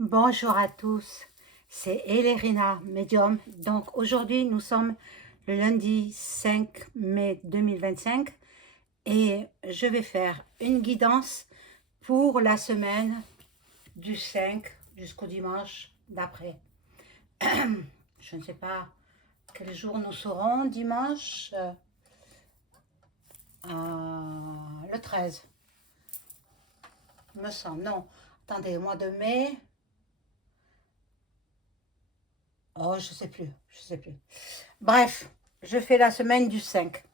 Bonjour à tous, c'est Elérina, médium. Donc aujourd'hui, nous sommes le lundi 5 mai 2025 et je vais faire une guidance pour la semaine du 5 jusqu'au dimanche d'après. Je ne sais pas quel jour nous serons dimanche, le 13, me semble. Non, attendez, mois de mai. Oh, je sais plus. Bref, je fais la semaine du 5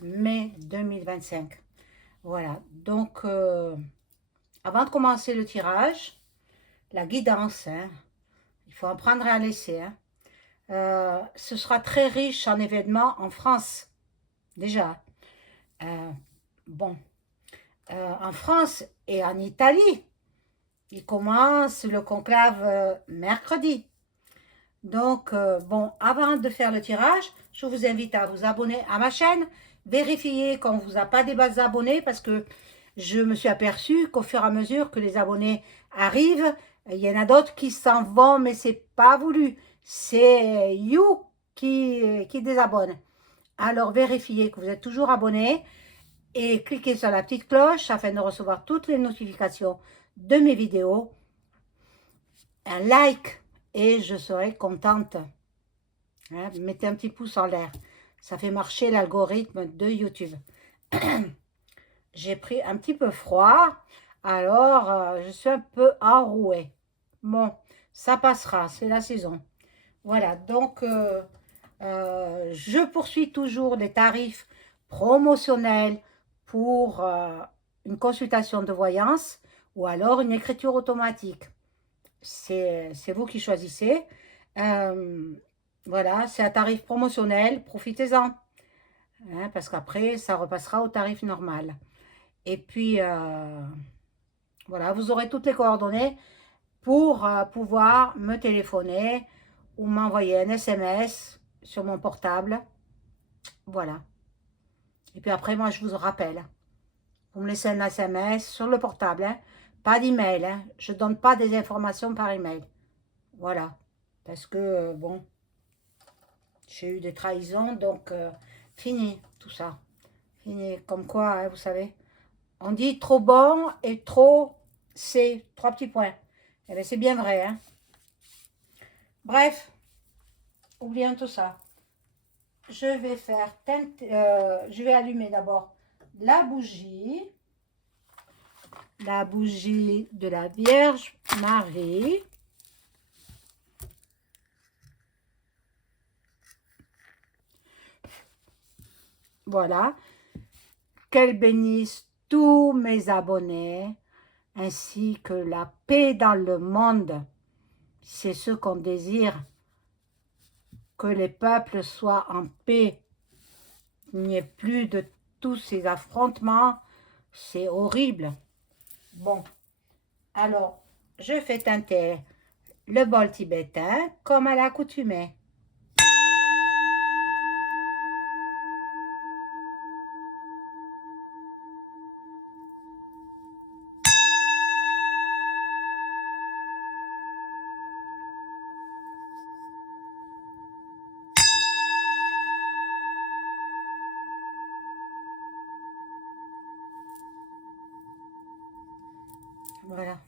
mai 2025. Voilà, donc avant de commencer le tirage, la guidance, hein, il faut en prendre et en laisser. Hein. Ce sera très riche en événements en France, déjà. Euh, bon, en France et en Italie, il commence le conclave mercredi. Donc, bon, avant de faire le tirage, je vous invite à vous abonner à ma chaîne. Vérifiez qu'on ne vous a pas des bases abonnés parce que je me suis aperçue qu'au fur et à mesure que les abonnés arrivent, il y en a d'autres qui s'en vont, mais c'est pas voulu. C'est You qui désabonne. Alors, vérifiez que vous êtes toujours abonné et cliquez sur la petite cloche afin de recevoir toutes les notifications de mes vidéos. Un like et je serai contente. Hein, mettez un petit pouce en l'air. Ça fait marcher l'algorithme de YouTube. J'ai pris un petit peu froid, alors je suis un peu enrouée. Bon, ça passera, c'est la saison. Voilà, donc je poursuis toujours des tarifs promotionnels pour une consultation de voyance ou alors une écriture automatique. C'est vous qui choisissez. Euh, voilà, c'est un tarif promotionnel, profitez-en, hein, parce qu'après, ça repassera au tarif normal. Et puis, voilà, vous aurez toutes les coordonnées pour pouvoir me téléphoner ou m'envoyer un SMS sur mon portable. Voilà. Et puis après, moi, je vous rappelle. Vous me laissez un SMS sur le portable, hein, pas d'email. Hein. Je ne donne pas des informations par email. Voilà. Parce que, bon, j'ai eu des trahisons, donc fini tout ça. Fini. Comme quoi, hein, vous savez, on dit trop bon et trop c'est. Trois petits points. Eh bien, c'est bien vrai. Hein. Bref, oublions tout ça. Je vais faire je vais allumer d'abord la bougie. La bougie de la Vierge Marie. Voilà. Qu'elle bénisse tous mes abonnés, ainsi que la paix dans le monde. C'est ce qu'on désire, que les peuples soient en paix. Il n'y ait plus de tous ces affrontements. C'est horrible. Bon, alors, je fais teinter le bol tibétain comme à l'accoutumée. Voilà.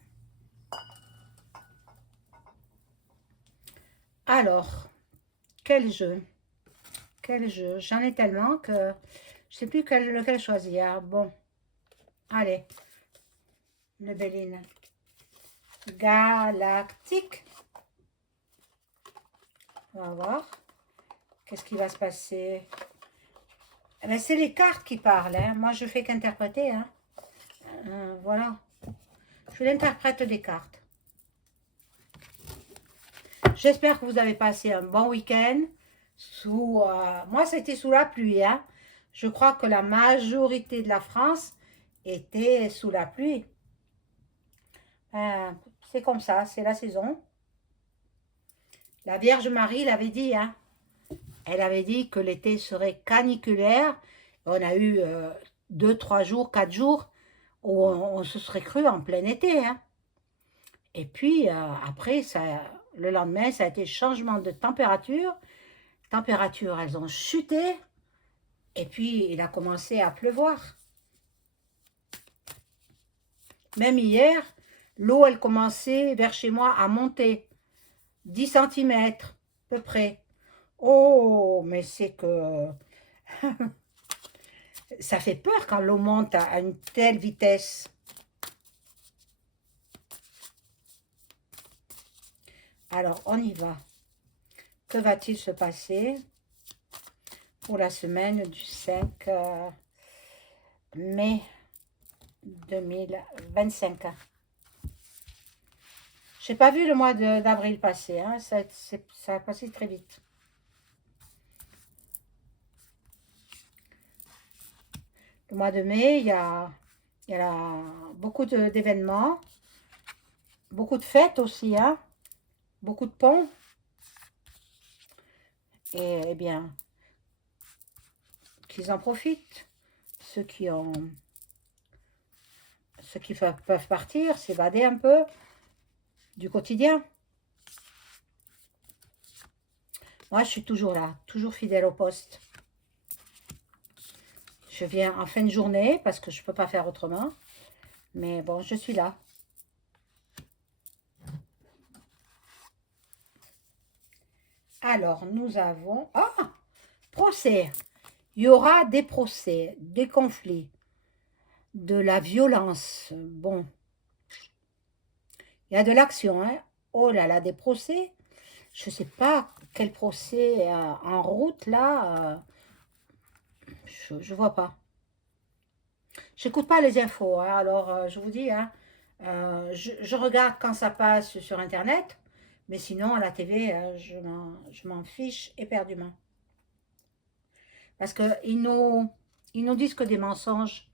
Alors, quel jeu? Quel jeu? J'en ai tellement que je ne sais plus lequel choisir. Bon, allez, le Béline. Galactique. On va voir. Qu'est-ce qui va se passer? Eh ben, c'est les cartes qui parlent. Hein. Moi, je fais qu'interpréter. Hein. Voilà. Je suis l'interprète des cartes. J'espère que vous avez passé un bon week-end. Moi, c'était sous la pluie. Hein. Je crois que la majorité de la France était sous la pluie. C'est comme ça, c'est la saison. La Vierge Marie l'avait dit. Hein. Elle avait dit que l'été serait caniculaire. On a eu 2, 3 jours, 4 jours où on se serait cru en plein été. Hein. Et puis, après, le lendemain, ça a été changement de température. Températures, elles ont chuté. Et puis, il a commencé à pleuvoir. Même hier, l'eau, elle commençait vers chez moi à monter. 10 centimètres, à peu près. Oh, mais c'est que ça fait peur quand l'eau monte à une telle vitesse. Alors, on y va. Que va-t-il se passer pour la semaine du 5 mai 2025? Je n'ai pas vu le mois d'avril passer, hein. Ça a passé très vite. Le mois de mai, il y a beaucoup d'événements, beaucoup de fêtes aussi, hein, beaucoup de ponts. Et eh bien, qu'ils en profitent. Ceux qui peuvent partir, s'évader un peu du quotidien. Moi, je suis toujours là, toujours fidèle au poste. Je viens en fin de journée parce que je ne peux pas faire autrement. Mais bon, je suis là. Alors, nous avons... Ah, procès. Il y aura des procès, des conflits, de la violence. Bon, il y a de l'action, hein. Oh là là, des procès. Je ne sais pas quel procès en route, là. Je ne vois pas. J'écoute pas les infos, hein, alors je vous dis, hein, je regarde quand ça passe sur Internet, mais sinon à la TV, je m'en fiche éperdument. Parce ils nous disent que des mensonges.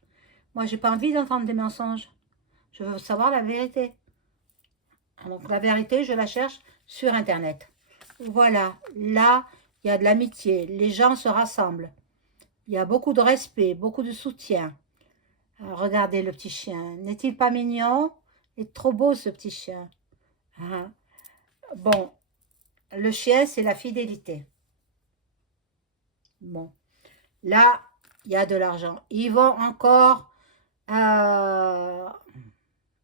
Moi, j'ai pas envie d'entendre des mensonges. Je veux savoir la vérité. Donc la vérité, je la cherche sur Internet. Voilà, là, il y a de l'amitié. Les gens se rassemblent. Il y a beaucoup de respect, beaucoup de soutien. Regardez le petit chien. N'est-il pas mignon? Il est trop beau ce petit chien. Hein. Bon, le chien, c'est la fidélité. Bon, là, il y a de l'argent. Ils vont encore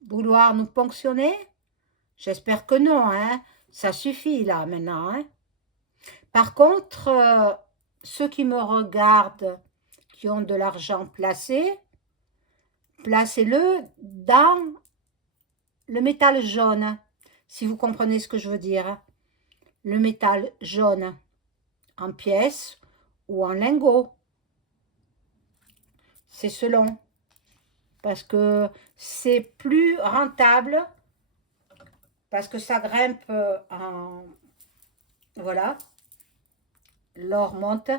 vouloir nous ponctionner? J'espère que non, hein. Ça suffit là maintenant, hein. Par contre, ceux qui me regardent, qui ont de l'argent placé, placez-le dans le métal jaune, si vous comprenez ce que je veux dire. Le métal jaune, en pièces ou en lingots. C'est selon. Parce que c'est plus rentable, parce que ça grimpe en... Voilà, l'or monte.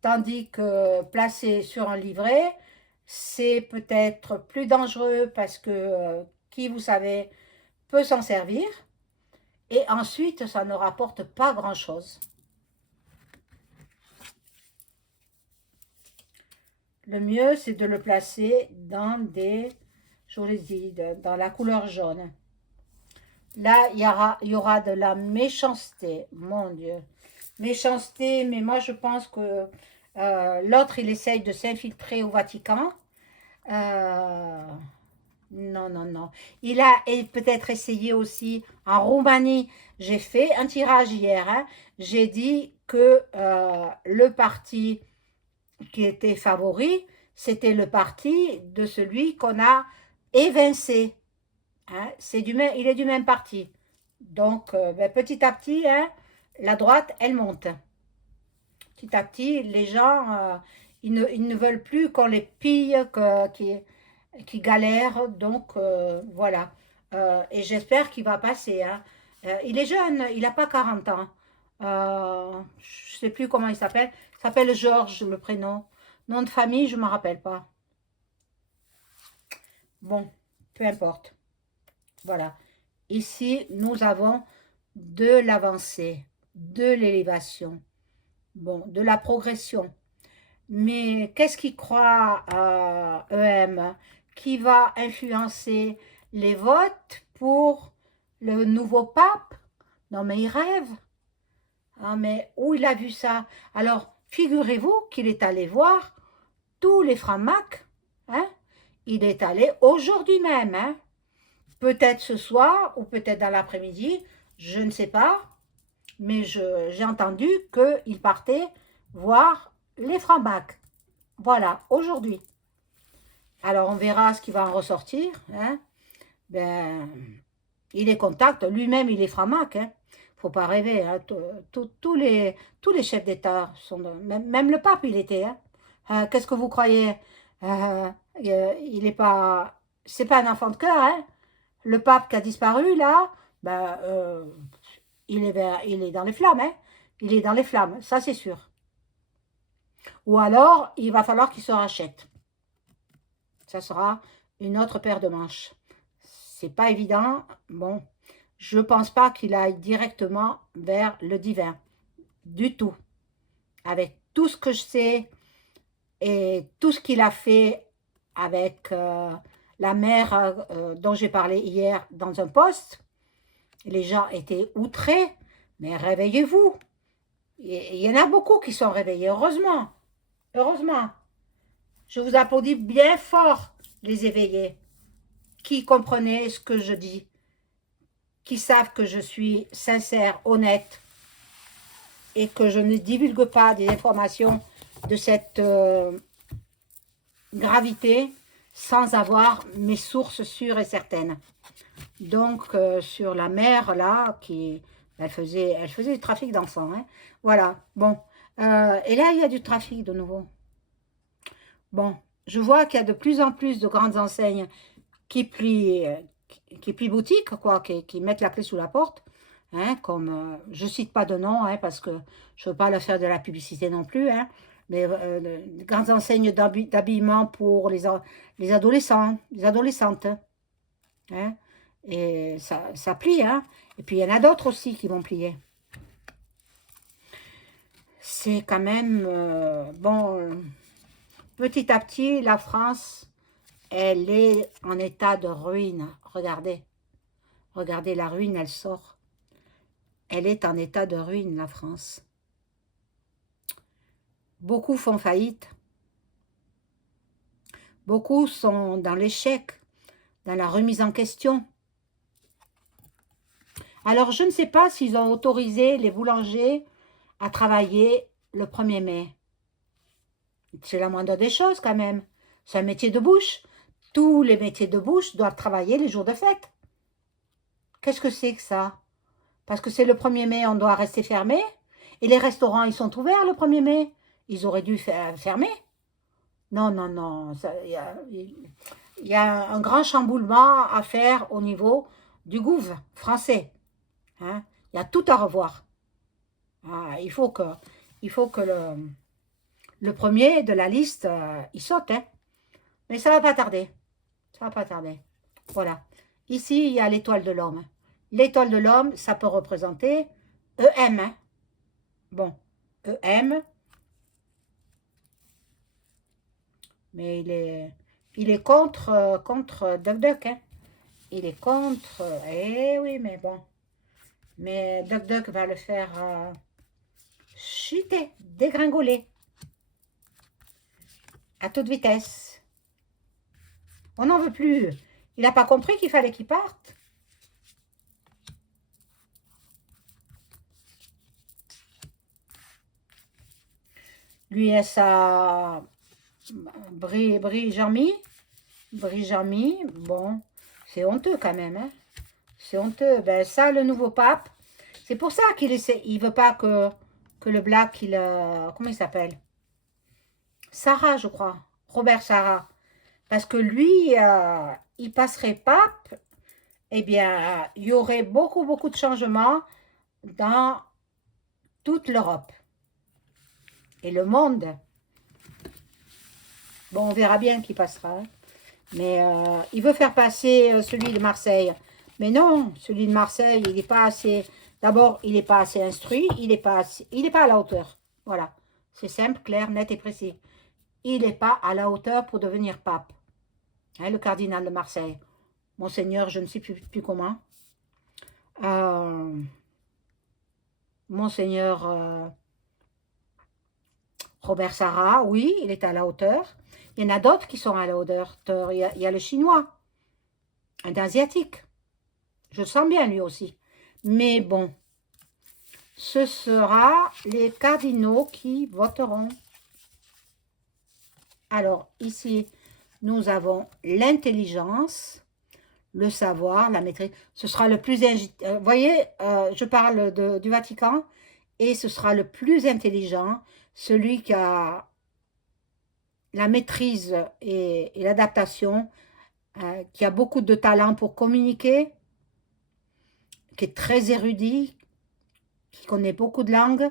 Tandis que placé sur un livret, c'est peut-être plus dangereux parce que qui, vous savez, peut s'en servir. Et ensuite, ça ne rapporte pas grand-chose. Le mieux, c'est de le placer dans des, je vous l'ai dit, dans la couleur jaune. Là, il y aura de la méchanceté, mon Dieu. Méchanceté, mais moi, je pense que l'autre, il essaye de s'infiltrer au Vatican. Non, non, non. Il a peut-être essayé aussi en Roumanie. J'ai fait un tirage hier, hein. J'ai dit que le parti qui était favori, c'était le parti de celui qu'on a évincé. Hein. Il est du même parti. Donc, ben, petit à petit, hein, la droite, elle monte. Petit à petit, les gens, ils ne veulent plus qu'on les pille, qui galèrent. Donc, voilà. Et j'espère qu'il va passer. Hein. Il est jeune, il n'a pas 40 ans. Je ne sais plus comment il s'appelle. Il s'appelle Georges, le prénom. Nom de famille, je ne me rappelle pas. Bon, peu importe. Voilà. Ici, nous avons de l'avancée, de l'élévation, bon, de la progression. Mais qu'est-ce qu'il croit EM qui va influencer les votes pour le nouveau pape. Non, mais il rêve. Ah, mais où il a vu ça? Alors, figurez-vous qu'il est allé voir tous les francs-macs. Hein? Il est allé aujourd'hui même. Hein? Peut-être ce soir ou peut-être dans l'après-midi. Je ne sais pas. Mais j'ai entendu qu'il partait voir les francs-macs. Voilà, aujourd'hui. Alors, on verra ce qui va en ressortir. Hein? Ben, il les contacte. Lui-même, il est franc-mac. Hein? Faut pas rêver. Hein? Tous les chefs d'État sont... Même le pape, il était. Hein? Qu'est-ce que vous croyez? Il n'est pas... C'est pas un enfant de cœur. Hein? Le pape qui a disparu, là, ben, il est dans les flammes. Hein? Il est dans les flammes, ça c'est sûr. Ou alors, il va falloir qu'il se rachète. Ça sera une autre paire de manches. C'est pas évident. Bon, je pense pas qu'il aille directement vers le divin. Du tout. Avec tout ce que je sais et tout ce qu'il a fait avec la mère dont j'ai parlé hier dans un post, les gens étaient outrés. Mais réveillez-vous. Il y en a beaucoup qui sont réveillés, heureusement. Heureusement. Je vous applaudis bien fort, les éveillés, qui comprenaient ce que je dis, qui savent que je suis sincère, honnête, et que je ne divulgue pas des informations de cette gravité sans avoir mes sources sûres et certaines. Donc, sur la mère, là, elle faisait du trafic d'enfants. Hein. Voilà, bon. Et là, il y a du trafic de nouveau. Bon, je vois qu'il y a de plus en plus de grandes enseignes qui plient boutique, quoi, qui mettent la clé sous la porte. Hein, comme, je ne cite pas de nom, hein, parce que je ne veux pas leur faire de la publicité non plus, hein, mais de grandes enseignes d'habillement pour les adolescents, les adolescentes. Hein, et ça plie, hein. Et puis il y en a d'autres aussi qui vont plier. C'est quand même, bon, petit à petit, la France, elle est en état de ruine. Regardez, regardez la ruine, elle sort. Elle est en état de ruine, la France. Beaucoup font faillite. Beaucoup sont dans l'échec, dans la remise en question. Alors, je ne sais pas s'ils ont autorisé les boulangers à travailler le 1er mai. C'est la moindre des choses quand même. C'est un métier de bouche. Tous les métiers de bouche doivent travailler les jours de fête. Qu'est-ce que c'est que ça? Parce que c'est le 1er mai, on doit rester fermé. Et les restaurants, ils sont ouverts le 1er mai. Ils auraient dû fermer. Non, non, non. Il y a un grand chamboulement à faire au niveau du gouv français. Hein? Il y a tout à revoir. Ah, il faut que le premier de la liste, il saute. Hein? Mais ça va pas tarder. Ça va pas tarder. Voilà. Ici, il y a l'étoile de l'homme. L'étoile de l'homme, ça peut représenter EM. Hein? Bon, EM. Mais il est contre Duck Duck. Hein? Il est contre... eh oui, mais bon. Mais Duck Duck va le faire chuter, dégringoler. À toute vitesse. On n'en veut plus. Il n'a pas compris qu'il fallait qu'il parte. Lui et sa Brie-Jamy, bon, c'est honteux quand même. Hein? C'est honteux. Ben ça, le nouveau pape, c'est pour ça qu'il il veut pas que le black, comment il s'appelle? Sarah, je crois. Robert Sarah. Parce que lui, il passerait pape, eh bien, il y aurait beaucoup, beaucoup de changements dans toute l'Europe. Et le monde. Bon, on verra bien qui passera. Hein. Mais il veut faire passer celui de Marseille. Mais non, celui de Marseille, il n'est pas assez... D'abord, il n'est pas assez instruit, il n'est pas à la hauteur. Voilà. C'est simple, clair, net et précis. Il n'est pas à la hauteur pour devenir pape. Hein, le cardinal de Marseille. Monseigneur, je ne sais plus comment. Monseigneur Robert Sarah, oui, il est à la hauteur. Il y en a d'autres qui sont à la hauteur. Il y a le chinois, un asiatique. Je le sens bien lui aussi. Mais bon, ce sera les cardinaux qui voteront. Alors, ici, nous avons l'intelligence, le savoir, la maîtrise. Ce sera le plus... Vous voyez, je parle du Vatican, et ce sera le plus intelligent, celui qui a la maîtrise et l'adaptation, qui a beaucoup de talent pour communiquer, qui est très érudit, qui connaît beaucoup de langues,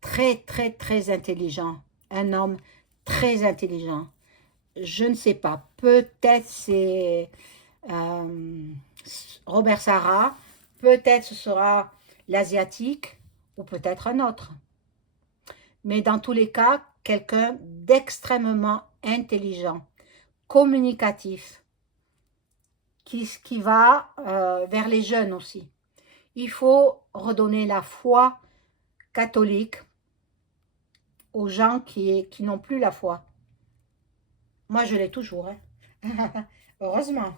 très, très, très intelligent. Un homme très intelligent. Je ne sais pas, peut-être c'est Robert Sarah, peut-être ce sera l'asiatique, ou peut-être un autre. Mais dans tous les cas, quelqu'un d'extrêmement intelligent, communicatif, qui va vers les jeunes aussi. Il faut redonner la foi catholique aux gens qui n'ont plus la foi. Moi, je l'ai toujours. Hein. Heureusement.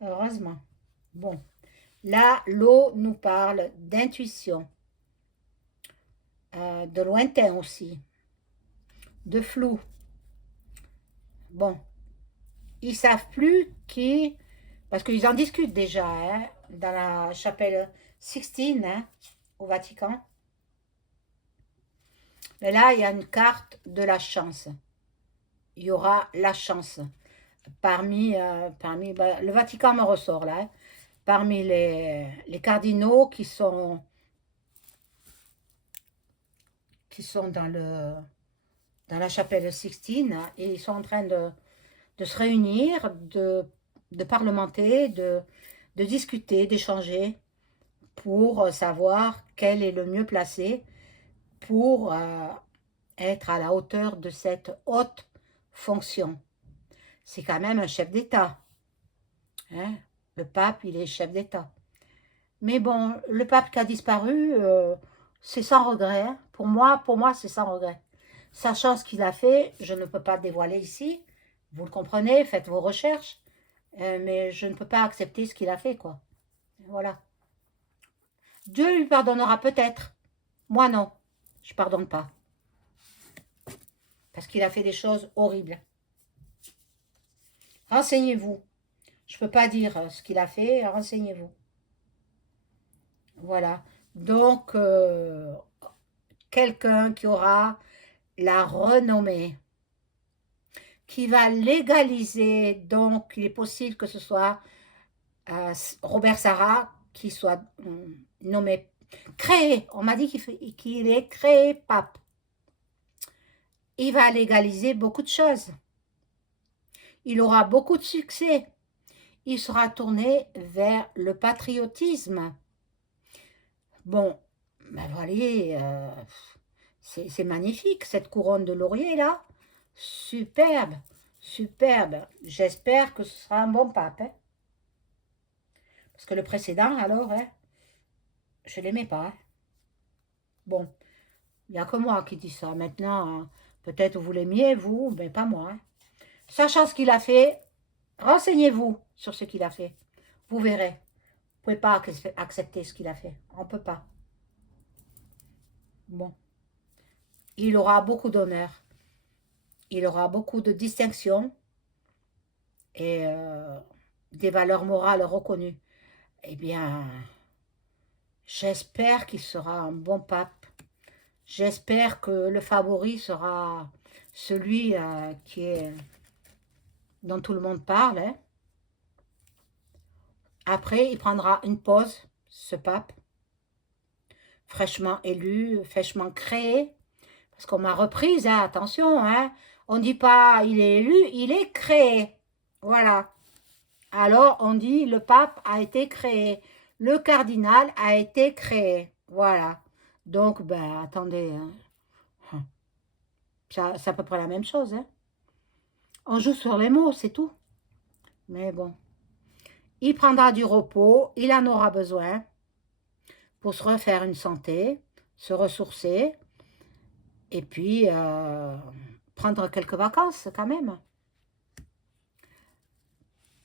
Heureusement. Bon. Là, l'eau nous parle d'intuition, de lointain aussi, de flou. Bon. Ils ne savent plus qui... Parce qu'ils en discutent déjà, hein, dans la chapelle Sixtine, hein, au Vatican. Mais là, il y a une carte de la chance. Il y aura la chance. Parmi le Vatican me ressort là, hein, parmi les cardinaux qui sont dans la chapelle Sixtine, hein, et ils sont en train de se réunir, de parlementer, de discuter, d'échanger pour savoir quel est le mieux placé pour être à la hauteur de cette haute fonction. C'est quand même un chef d'État. Hein? Le pape, il est chef d'État. Mais bon, le pape qui a disparu, c'est sans regret. Hein. Pour moi, c'est sans regret. Sachant ce qu'il a fait, je ne peux pas dévoiler ici. Vous le comprenez, faites vos recherches. Mais je ne peux pas accepter ce qu'il a fait, quoi. Voilà. Dieu lui pardonnera peut-être. Moi, non. Je ne pardonne pas. Parce qu'il a fait des choses horribles. Renseignez-vous. Je ne peux pas dire ce qu'il a fait, renseignez-vous. Voilà. Donc, quelqu'un qui aura la renommée, qui va légaliser, donc il est possible que ce soit Robert Sarah qui soit nommé, créé, on m'a dit qu'il est créé pape. Il va légaliser beaucoup de choses. Il aura beaucoup de succès. Il sera tourné vers le patriotisme. Bon, ben voilà, c'est magnifique, cette couronne de laurier, là. Superbe, superbe. J'espère que ce sera un bon pape. Hein. Parce que le précédent, alors, hein, je ne l'aimais pas. Hein. Bon, il n'y a que moi qui dis ça. Maintenant, hein, peut-être vous l'aimiez, vous, mais pas moi. Hein. Sachant ce qu'il a fait, renseignez-vous sur ce qu'il a fait. Vous verrez. Vous ne pouvez pas accepter ce qu'il a fait. On ne peut pas. Bon. Il aura beaucoup d'honneur. Il aura beaucoup de distinctions et des valeurs morales reconnues. Eh bien, j'espère qu'il sera un bon pape. J'espère que le favori sera celui dont tout le monde parle. Hein. Après, il prendra une pause, ce pape, fraîchement élu, fraîchement créé. Parce qu'on m'a reprise, hein, attention, hein. On ne dit pas il est élu, il est créé. Voilà. Alors, on dit le pape a été créé. Le cardinal a été créé. Voilà. Donc, ben, attendez. Hein. C'est à peu près la même chose. Hein. On joue sur les mots, c'est tout. Mais bon. il prendra du repos, il en aura besoin pour se refaire une santé, se ressourcer, et puis prendre quelques vacances quand même.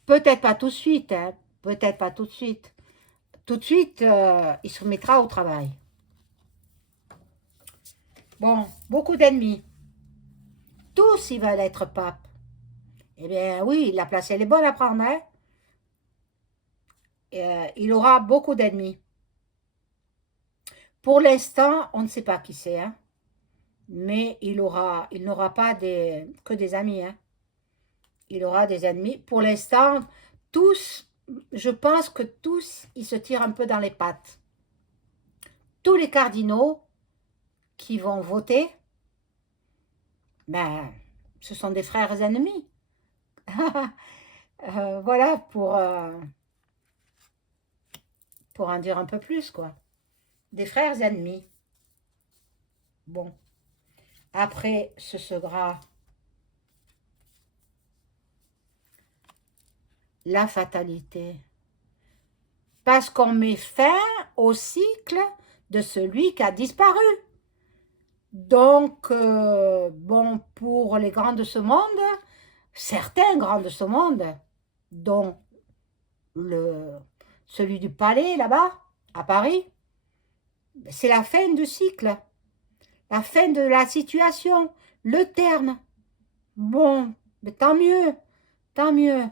Peut-être pas tout de suite, hein, peut-être pas tout de suite. Tout de suite, il se mettra au travail. Bon, beaucoup d'ennemis. Tous, ils veulent être pape. Eh bien, oui, la place, elle est bonne à prendre, hein. Il aura beaucoup d'ennemis. Pour l'instant, on ne sait pas qui c'est, hein, mais il n'aura pas que des amis, hein. Il aura des ennemis. Pour l'instant, tous, je pense que tous, ils se tirent un peu dans les pattes. Tous les cardinaux qui vont voter, ben, ce sont des frères ennemis. Voilà, pour en dire un peu plus, quoi. Des frères ennemis. Bon. Après, ce sera la fatalité. Parce qu'on met fin au cycle de celui qui a disparu. Donc, bon, pour les grands de ce monde, certains grands de ce monde, dont celui du palais là-bas, à Paris, c'est la fin du cycle, la fin de la situation, le terme. Bon, mais tant mieux, tant mieux.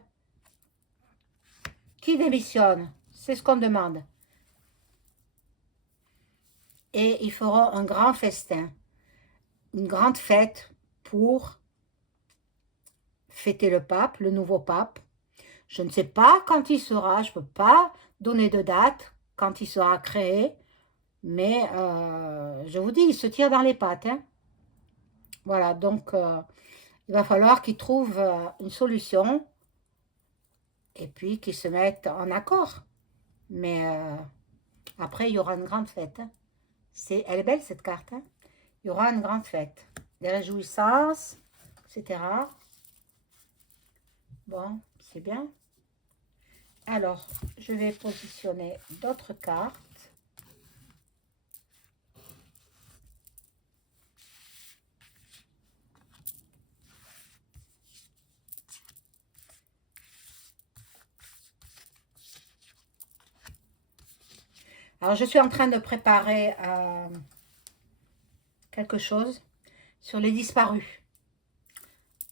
Qui démissionne? C'est ce qu'on demande. Et ils feront un grand festin, une grande fête pour fêter le pape, le nouveau pape. Je ne sais pas quand il sera, je ne peux pas donner de date quand il sera créé, mais je vous dis, il se tire dans les pattes, hein. Voilà, donc il va falloir qu'il trouve une solution et puis qu'il se mette en accord. Mais après, il y aura une grande fête, hein. Elle est belle cette carte, hein. Il y aura une grande fête, des réjouissances, etc. Bon, c'est bien. Alors, je vais positionner d'autres cartes. Alors, je suis en train de préparer quelque chose sur les disparus.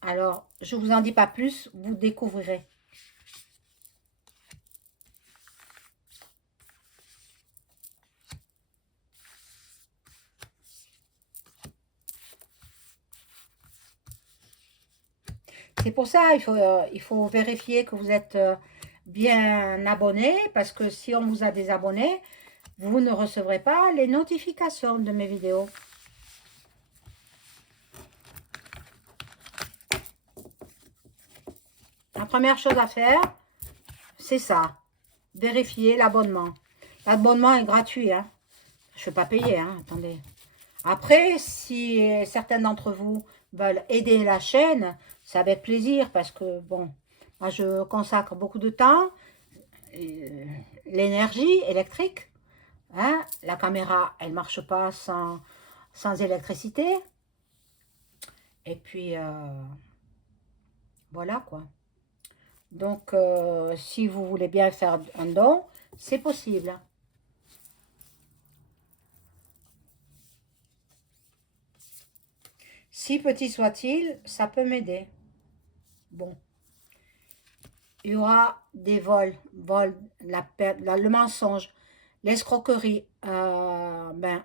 Alors, je ne vous en dis pas plus, vous découvrirez. C'est pour ça, il faut vérifier que vous êtes bien abonné, parce que si on vous a désabonné, vous ne recevrez pas les notifications de mes vidéos. La première chose à faire, c'est ça, vérifier l'abonnement. L'abonnement est gratuit, hein. Je ne vais pas payer, hein, attendez. Après, si certains d'entre vous veulent aider la chaîne, c'est avec plaisir parce que, bon, moi je consacre beaucoup de temps, l'énergie électrique, hein, la caméra, elle ne marche pas sans électricité. Et puis, voilà quoi. Donc, si vous voulez bien faire un don, c'est possible. Si petit soit-il, ça peut m'aider. Bon. Il y aura des vols, le mensonge, l'escroquerie. Ben,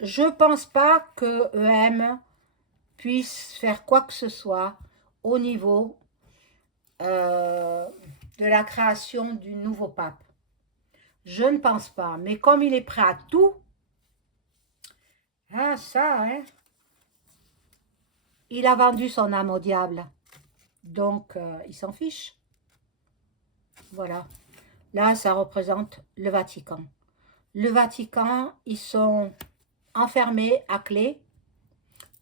je pense pas que EM puisse faire quoi que ce soit au niveau de la création du nouveau pape. Je ne pense pas. Mais comme il est prêt à tout, ah ça, hein, il a vendu son âme au diable. Donc, il s'en fiche. Voilà. Là, ça représente le Vatican. Le Vatican, ils sont enfermés à clé.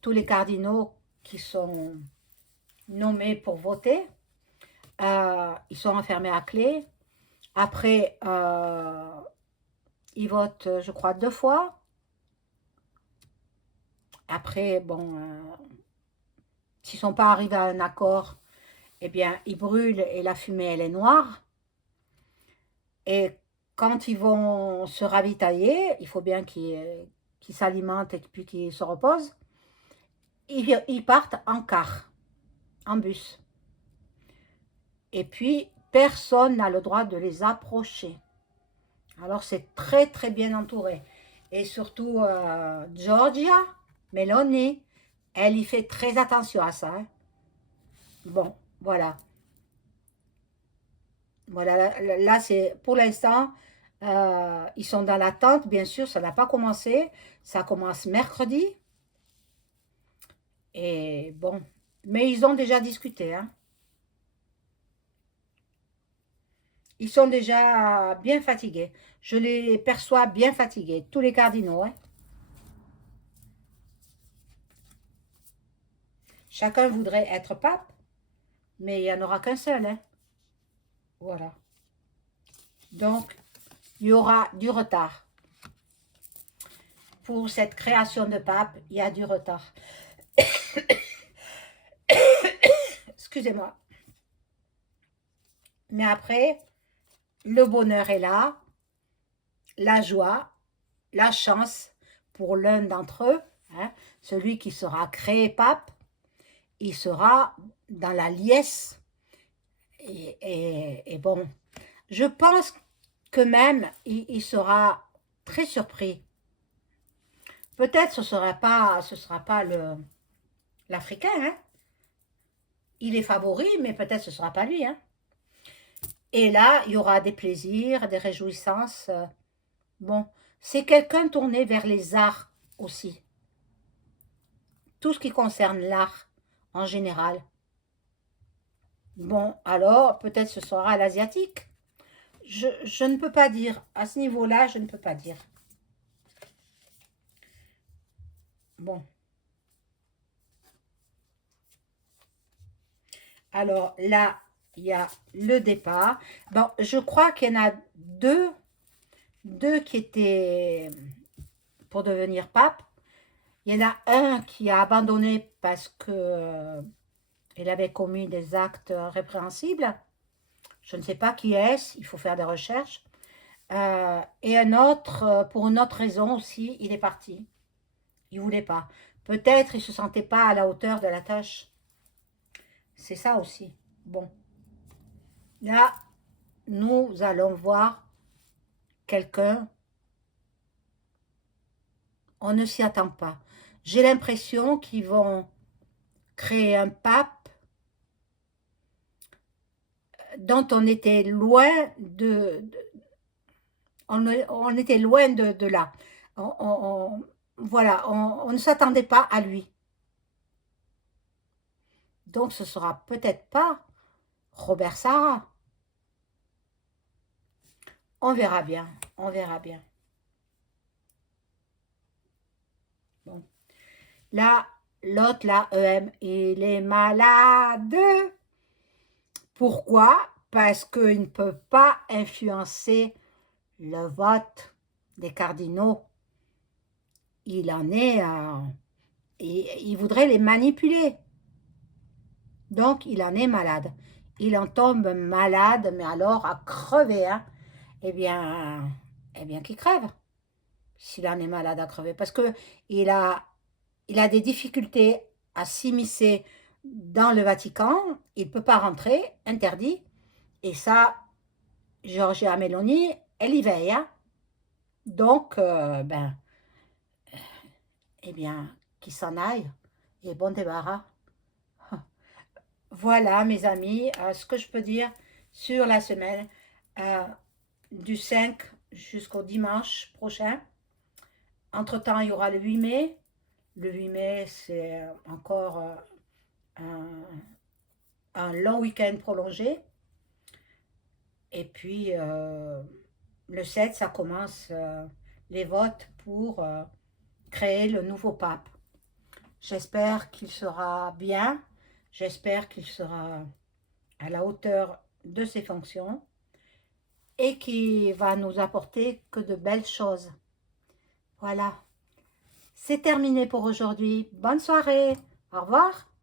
Tous les cardinaux qui sont nommés pour voter. Ils sont enfermés à clé. Après, ils votent, je crois, 2 fois. Après, bon, s'ils ne sont pas arrivés à un accord, eh bien, ils brûlent et la fumée, elle est noire. Et quand ils vont se ravitailler, il faut bien qu'ils s'alimentent et puis qu'ils se reposent. Ils partent en car, en bus. Et puis, personne n'a le droit de les approcher. Alors, c'est très, très bien entouré. Et surtout, Georgia Meloni, elle y fait très attention à ça. Hein. Bon, voilà. Voilà, là c'est pour l'instant, ils sont dans l'attente, bien sûr, ça n'a pas commencé. Ça commence mercredi. Et bon, mais ils ont déjà discuté. Hein. Ils sont déjà bien fatigués. Je les perçois bien fatigués, tous les cardinaux. Hein. Chacun voudrait être pape, mais il n'y en aura qu'un seul. Hein. Voilà. Donc, il y aura du retard. Pour cette création de pape, il y a du retard. Excusez-moi. Mais après, le bonheur est là, la joie, la chance pour l'un d'entre eux, hein, celui qui sera créé pape, il sera dans la liesse. Et bon, je pense que même il sera très surpris. Peut-être ce sera pas l'Africain, hein. Il est favori, mais peut-être ce sera pas lui, hein. Et là, il y aura des plaisirs, des réjouissances. Bon, c'est quelqu'un tourné vers les arts aussi. Tout ce qui concerne l'art en général. Bon, alors peut-être ce sera l'asiatique. Je ne peux pas dire. À ce niveau-là, je ne peux pas dire. Bon, alors là, il y a le départ. Bon, je crois qu'il y en a deux qui étaient pour devenir pape. Il y en a un qui a abandonné parce que il avait commis des actes répréhensibles. Je ne sais pas qui est-ce, il faut faire des recherches. Et un autre, pour une autre raison aussi, il est parti. Il ne voulait pas. Peut-être il ne se sentait pas à la hauteur de la tâche. C'est ça aussi. Bon, là, nous allons voir quelqu'un, on ne s'y attend pas. J'ai l'impression qu'ils vont créer un pape dont on était loin on était loin de là. Voilà, on ne s'attendait pas à lui. Donc ce sera peut-être pas Robert Sarah. On verra bien, on verra bien. Bon. Là, l'autre, là, EM, il est malade. Pourquoi? Parce qu'il ne peut pas influencer le vote des cardinaux. Il en est... il voudrait les manipuler. Donc, il en est malade. Il en tombe malade, mais alors à crever. Hein. Eh bien qu'il crève. S'il en est malade à crever. Parce que il a des difficultés à s'immiscer dans le Vatican. Il ne peut pas rentrer, interdit. Et ça, Giorgia Meloni, elle y veille. Hein. Donc, eh bien, qu'il s'en aille. Et bon débarras. Voilà, mes amis, ce que je peux dire sur la semaine euh, du 5 jusqu'au dimanche prochain. Entre-temps, il y aura le 8 mai. Le 8 mai, c'est encore un long week-end prolongé. Et puis, le 7, ça commence les votes pour créer le nouveau pape. J'espère qu'il sera bien. J'espère qu'il sera à la hauteur de ses fonctions et qui va nous apporter que de belles choses. Voilà, c'est terminé pour aujourd'hui. Bonne soirée, au revoir.